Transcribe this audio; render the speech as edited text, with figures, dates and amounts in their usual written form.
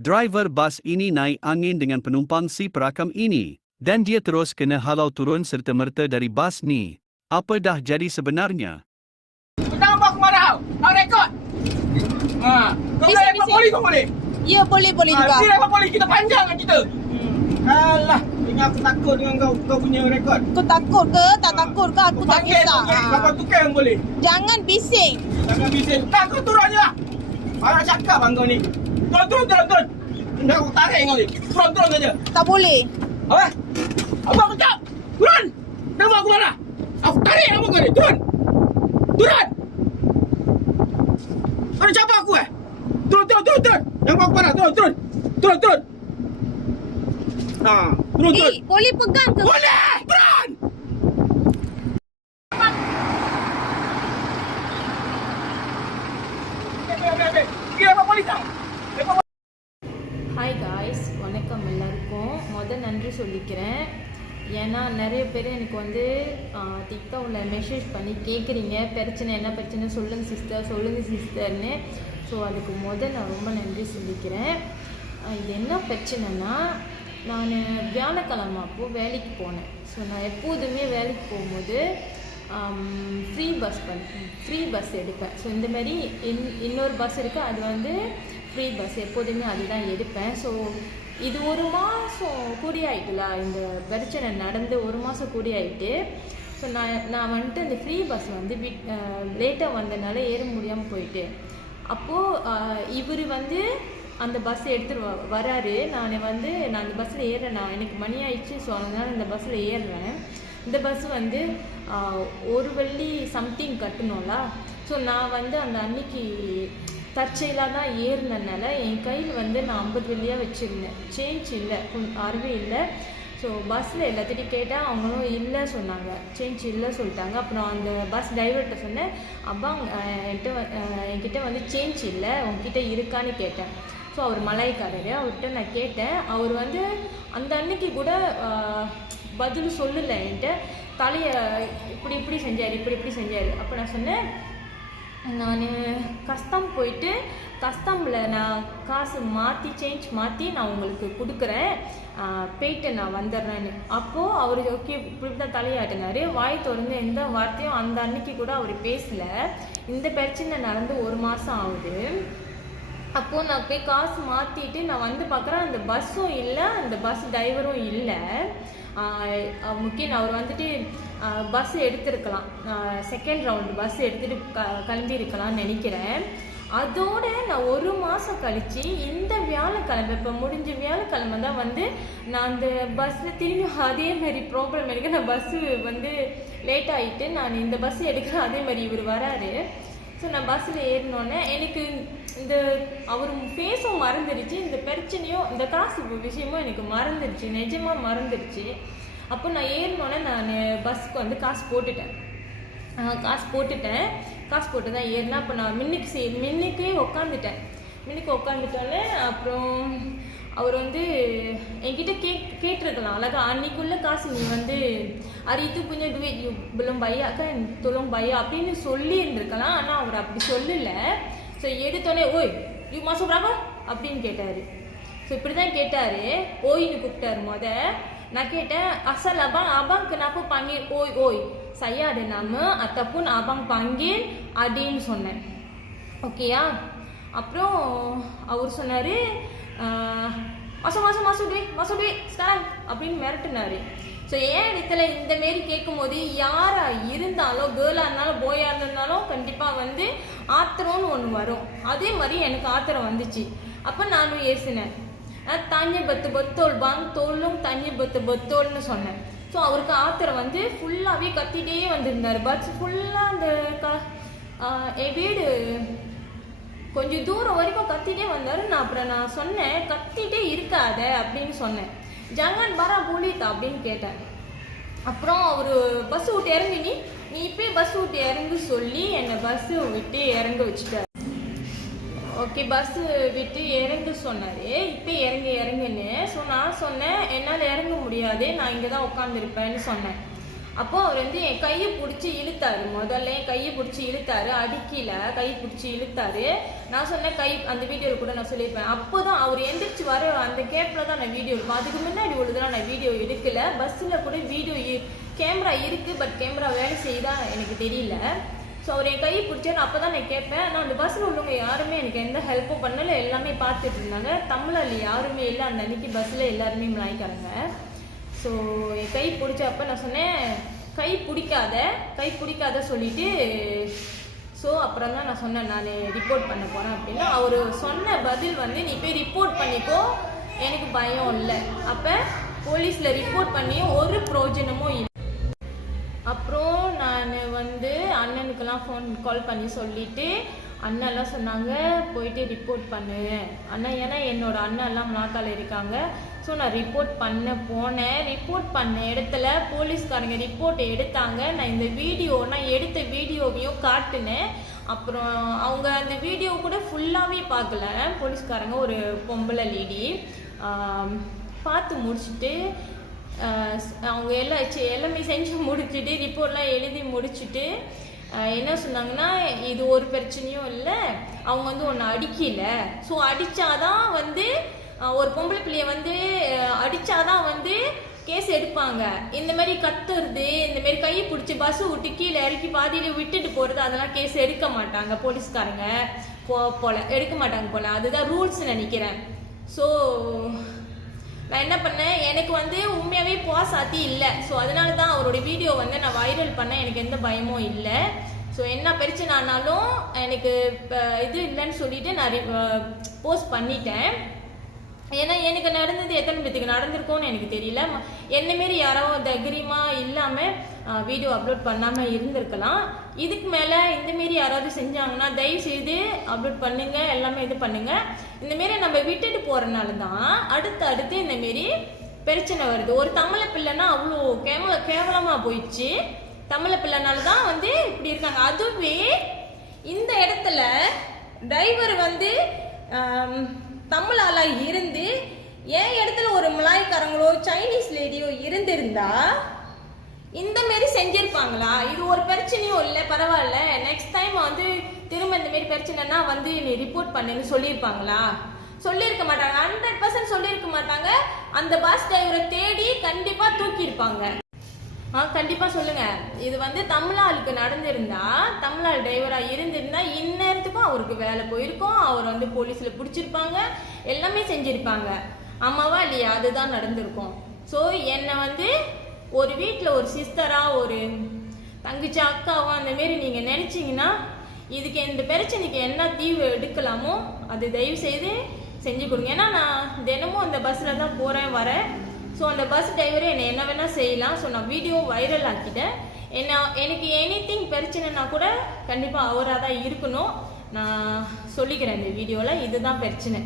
Driver bas ini naik angin dengan penumpang si perakam ini, dan dia terus kena halau turun serta-merta dari bas ni. Apa dah jadi sebenarnya? Kenapa aku marah? Aku rekod. Kau Bisa, rekod bisa. poli kau boleh? Ya, boleh juga. Ni rekod poli kita panjang kan kita. Alah, ingat aku takut dengan kau punya rekod. Kau takut ke? Tak takut ke? Aku tak kisah. Kapal tukar yang boleh. Jangan bising. Jangan bising. Kau turun je lah. Banyak cakap bang kau ni. Turun. Dah aku tarik kau ni. Turun saja. Tak boleh. Apa? Abang aku cakap. Turun. Kenapa aku marah? Aku tarik abang kau ni. Turun. Kau nak capak aku Turun. Jangan aku marah. Turun. Turun. Turun. Boleh pegang ke? Boleh! Turun! Kira apa polis tau? Hi guys, வணக்கம் எல்லாருக்கும். நன்றி சொல்லிக்கிறேன். ஏன்னா நிறைய பேர் எனக்கு வந்து டிக்டாக்ல மெசேஜ் பண்ணி கேட்குறீங்க, என்ன பிரச்சனை சொல்லுங்கள் சிஸ்டர்னு. ஸோ அதுக்கு நான் ரொம்ப நன்றி சொல்லிக்கிறேன். இது என்ன பிரச்சனைனா, நான் வியாழக்கிழமை அப்போது வேலைக்கு போனேன். ஸோ நான் எப்போதுமே வேலைக்கு போகும்போது ஃப்ரீ பஸ் எடுப்பேன். ஸோ இந்தமாரி இன்னொரு பஸ் இருக்குது, அது வந்து ஃப்ரீ பஸ், எப்போதுமே அதுதான் எடுப்பேன். ஸோ இது 1 மாதம் கூடி ஆகிட்டுல, இந்த பிரச்சனை நடந்து 1 மாதம் கூடி ஆகிட்டு. ஸோ நான் வந்துட்டு அந்த ஃப்ரீ பஸ் வந்து லேட்டாக வந்ததுனால ஏற முடியாமல் போயிட்டு. அப்போது இவர் வந்து அந்த பஸ் எடுத்துகிட்டு வராரு. நான் அந்த பஸ்ஸில் ஏறுறேன். எனக்கு மணி ஆயிடுச்சு. ஸோ அதனால் இந்த பஸ்ஸில் ஏறுறேன். இந்த பஸ் வந்து 1 வெள்ளி சம்திங் கட்டணும்ல. ஸோ நான் வந்து அந்த அன்னைக்கு தற்செயலாக தான் ஏறினதுனால என் கையில் வந்து நான் 50 வெள்ளியாக வச்சுருந்தேன். சேஞ்ச் இல்லை, அறவே இல்லை. ஸோ பஸ்ஸில் எல்லாத்திட்டையும் கேட்டால் அவங்களும் இல்லை சொன்னாங்க, சேஞ்ச் இல்லை சொல்லிட்டாங்க. அப்புறம் அந்த பஸ் டிரைவர்கிட்ட சொன்னேன், என்கிட்ட வந்து சேஞ்ச் இல்லை, உங்ககிட்ட இருக்கான்னு கேட்டேன். ஸோ அவர் மலாய்க்காரர், அவர்கிட்ட நான் கேட்டேன். அவர் வந்து அந்த அன்னைக்கு கூட பதில் சொல்லலை என்கிட்ட. தலையை இப்படி செஞ்சார். அப்போ நான் சொன்னேன், நான் கஸ்டம் போயிட்டு கஸ்டமில் நான் காசு சேஞ்ச் மாற்றி நான் உங்களுக்கு கொடுக்குறேன், போயிட்டு நான் வந்துடுறேன்னு. அப்போது அவர் ஓகே இப்படி தான் தலையாட்டினார். வாய் திறந்து எந்த வார்த்தையும் அந்த அன்னைக்கு கூட அவர் பேசலை. இந்த பிரச்சனை நடந்து 1 மாதம் ஆகுது. அப்போது நான் போய் காசு மாற்றிட்டு நான் வந்து பார்க்குறேன், அந்த பஸ்ஸும் இல்லை, அந்த பஸ் டிரைவரும் இல்லை. முக்கியம் அவர் வந்துட்டு பஸ் எடுத்துருக்கலாம், செகண்ட் ரவுண்டு பஸ் எடுத்துகிட்டு கிளம்பியிருக்கலாம்னு நினைக்கிறேன். அதோட நான் 1 மாதம் கழித்து இந்த வியாழக்கிழமை, இப்போ முடிஞ்ச வியாழக்கிழமை தான் வந்து நான் அந்த பஸ்ஸில் திரும்பி அதேமாரி ப்ராப்ளம் எனக்கு. நான் பஸ்ஸு வந்து லேட் ஆகிட்டு நான் இந்த பஸ் எடுக்கிறேன். அதேமாதிரி இவர் வராரு. ஸோ நான் பஸ்ஸில் ஏறினோன்னே எனக்கு இந்த அவர் ஃபேஸும் மறந்துடுச்சு, இந்த பிரச்சனையும் இந்த காசு விஷயமும் எனக்கு மறந்துடுச்சு, நிஜமாக மறந்துடுச்சு. அப்போ நான் ஏறினோன்னே நான் பஸ்ஸுக்கு வந்து காசு போட்டு தான் ஏறினேன். அப்போ நான் மின்னுக்கு உட்காந்துட்டோன்னே அப்புறம் அவர் வந்து என்கிட்ட கேட்டிருக்கலாம் அழகா, அன்னைக்குள்ள காசு நீ வந்து itu punya duit you belum bayar kan, tolong bayar அப்படின்னு சொல்லி இருந்திருக்கலாம். ஆனால் அவர் அப்படி சொல்லலை. ஸோ எடுத்தோடனே ஓய் யூ மாதம் berapa அப்படின்னு கேட்டார். ஸோ இப்படி தான் கேட்டார், ஓய்னு கூப்பிட்டாரு. நான் கேட்டேன், asal abang kenapa panggil ஓய் saya ada nama ataupun abang panggil adin சொன்னேன். ஓகேயா? அப்புறம் அவர் சொன்னார், masuk duit sekarang அப்படின்னு மிரட்டினார். ஸோ ஏன் இடத்துல இந்தமாரி கேட்கும்போது யாராக இருந்தாலும், கேர்ளாக இருந்தாலும் பாயாக இருந்தாலும் கண்டிப்பாக வந்து ஆத்திரம்னு ஒன்று வரும். அதே மாதிரி எனக்கு ஆத்திரம் வந்துச்சு. அப்போ நானும் ஏசினேன், தண்ணி பத்தோல் பாங் தோலும் தண்ணி பத்தோல்னு சொன்னேன். ஸோ அவருக்கு ஆத்திரம் வந்து ஃபுல்லாகவே கத்திட்டே வந்திருந்தார். பஸ் ஃபுல்லாக அந்த என் வீடு கொஞ்சம் தூரம் வரைக்கும் கத்திட்டே வந்தார். நான் சொன்னேன், கத்திட்டே இருக்காத அப்படின்னு சொன்னேன். ஜங்கன் பாரா போலித்தா அப்படின்னு கேட்டேன். அப்புறம் அவர் பஸ் விட்டு இறங்கி நீ இப்போ பஸ் விட்டு இறங்கு சொல்லி என்னை பஸ்ஸு விட்டு இறங்க வச்சுட்டார். ஓகே, பஸ்ஸு விட்டு இறங்க சொன்னார், இப்போ இறங்குன்னு. ஸோ நான் சொன்னேன், என்னால் இறங்க முடியாது, நான் இங்கே தான் உட்காந்துருப்பேன்னு சொன்னேன். அப்போ அவர் வந்து என் கையை பிடிச்சி இழுத்தாரு. முதல்ல என் கையை பிடிச்சி இழுத்தாரு, அடிக்கல, கை பிடிச்சி இழுத்தாரு. நான் சொன்னேன் கை, அந்த வீடியோவில் கூட நான் சொல்லியிருப்பேன். அப்போதான் அவர் எந்திரிச்சு வர அந்த கேப்ல தான் நான் வீடியோ இருக்கும். அதுக்கு முன்னாடி உள்ளதெல்லாம் நான் வீடியோ எடுக்கல. பஸ்ஸில் கூட வீடியோ கேமரா இருக்கு, பட் கேமரா வேலை செய்யுதா எனக்கு தெரியல. ஸோ அவர் என் கையை பிடிச்சாரு. அப்போ தான் நான் கேட்பேன். ஆனால் அந்த பஸ்ஸில் உள்ளவங்க யாருமே எனக்கு எந்த ஹெல்ப்பும் பண்ணலை, எல்லாமே பார்த்துட்டு இருந்தாங்க. தமிழில் யாருமே இல்லை அந்த அன்னைக்கு பஸ்ஸில், எல்லாருமே மலாய்க்காரங்க. ஸோ என் கை பிடிச்சப்ப நான் சொன்னேன் கை பிடிக்காத சொல்லிட்டு, ஸோ அப்புறம் தான் நான் சொன்னேன் நான் ரிப்போர்ட் பண்ண போகிறேன் அப்படின்னா. அவர் சொன்ன பதில் வந்து நீ போய் ரிப்போர்ட் பண்ணிக்கோ, எனக்கு பயம் இல்லை. அப்போ போலீஸில் ரிப்போர்ட் பண்ணியும் ஒரு பிரயோஜனமும் இல்லை. அப்புறம் நான் வந்து அண்ணனுக்கெல்லாம் கால் பண்ணி சொல்லிவிட்டு, அண்ணெல்லாம் சொன்னாங்க போயிட்டு ரிப்போர்ட் பண்ணு அண்ணா, ஏன்னா என்னோட அண்ணெல்லாம் மலாக்கால இருக்காங்க. ஸோ நான் ரிப்போர்ட் பண்ண போனேன். ரிப்போர்ட் பண்ண இடத்துல போலீஸ்காரங்க ரிப்போர்ட் எடுத்தாங்க. நான் நான் எடுத்த வீடியோவையும் காட்டினேன். அப்புறம் அவங்க அந்த வீடியோ கூட ஃபுல்லாகவே பார்க்கல போலீஸ்காரங்க. ஒரு பொம்பளை லேடி பார்த்து முடிச்சுட்டு அவங்க எல்லாமே செஞ்சு முடிச்சுட்டு ரிப்போர்ட்லாம் எழுதி முடிச்சுட்டு என்ன சொன்னாங்கன்னா, இது ஒரு பிரச்சனையும் இல்லை, அவங்க வந்து ஒன்று அடிக்கல. ஸோ அடித்தாதான் வந்து ஒரு பொம்பளை பிள்ளைய வந்து அடித்தாதான் வந்து கேஸ் எடுப்பாங்க. இந்த மாதிரி கத்துறது, இந்த மாதிரி கையை பிடிச்சி பஸ்ஸு விட்டு கீழே இறக்கி பாதியில் விட்டுட்டு போகிறது, அதெல்லாம் கேஸ் எடுக்க மாட்டாங்க போலீஸ்காரங்க எடுக்க மாட்டாங்க போல. அதுதான் ரூல்ஸ் நினைக்கிறேன். ஸோ நான் என்ன பண்ணேன், எனக்கு வந்து உண்மையாகவே பாசாத்தி இல்லை. ஸோ அதனால தான் அவரோட வீடியோ வந்து நான் வைரல் பண்ணேன். எனக்கு எந்த பயமும் இல்லை. ஸோ என்ன பிரச்சனை ஆனாலும் எனக்கு இது இல்லைன்னு சொல்லிட்டு நான் போஸ்ட் பண்ணிட்டேன். ஏன்னா எனக்கு நடந்தது எத்தனை பேத்துக்கு நடந்திருக்கோன்னு எனக்கு தெரியல. என்னமாரி யாரோ தைரியமாக இல்லாமல் வீடியோ அப்லோட் பண்ணாமல் இருந்திருக்கலாம். இதுக்கு மேலே இந்தமாரி யாராவது செஞ்சாங்கன்னா தயவு செய்து அப்லோட் பண்ணுங்க, எல்லாமே இது பண்ணுங்க. இந்தமாரி நம்ம விட்டுட்டு போகிறனால தான் அடுத்து இந்தமாரி பிரச்சனை வருது. ஒரு தமிழை பிள்ளைன்னா அவ்வளோ கேவலமாக போயிடுச்சு. தமிழை பிள்ளைனால தான் வந்து இப்படி இருக்காங்க. அதுவே இந்த இடத்துல டிரைவர் வந்து தமிழால இருந்து என் இடத்துல ஒரு மலாய்க்காரங்களோ சைனீஸ் லேடியோ இருந்திருந்தா இந்த மாரி செஞ்சிருப்பாங்களா? இது ஒரு பிரச்சனையும் இல்லை, பரவாயில்ல, நெக்ஸ்ட் டைம் வந்து திரும்ப இந்த மாரி பிரச்சனைனா வந்து நீ ரிப்போர்ட் பண்ணுன்னு சொல்லியிருப்பாங்களா? சொல்லியிருக்க மாட்டாங்க. 100% சொல்லியிருக்க மாட்டாங்க. அந்த பஸ் டிரைவரை தேடி கண்டிப்பாக தூக்கியிருப்பாங்க. கண்டிப்பாக சொல்லுங்கள். இது வந்து தமிழாளுக்கு நடந்திருந்தா, தமிழாள் டிரைவராக இருந்திருந்தா இந்நேரத்துக்கும் அவருக்கு வேலை போயிருக்கும். அவர் வந்து போலீஸில் பிடிச்சிருப்பாங்க, எல்லாமே செஞ்சுருப்பாங்க. ஆமாவா இல்லையா? அதுதான் நடந்திருக்கும். ஸோ என்னை வந்து ஒரு வீட்டில் ஒரு சிஸ்டராக, ஒரு தங்கச்சி அக்காவோ அந்தமாரி நீங்கள் நினச்சிங்கன்னா இதுக்கு இந்த பிரச்சனைக்கு என்ன தீர்வு எடுக்கலாமோ அது தயவு செய்து செஞ்சு கொடுங்க. ஏன்னா நான் தினமும் அந்த பஸ்ஸில் தான் போகிறேன் வரேன். ஸோ அந்த பஸ் டிரைவரே என்னை என்ன வேணால் செய்யலாம். ஸோ நான் வீடியோ வைரல் ஆக்கிட்டேன். எனக்கு எனிதிங் பிரச்சனைனா கூட கண்டிப்பாக அவராக தான் இருக்கணும். நான் சொல்லிக்கிறேன் இந்த வீடியோவில், இதுதான் பிரச்சனை.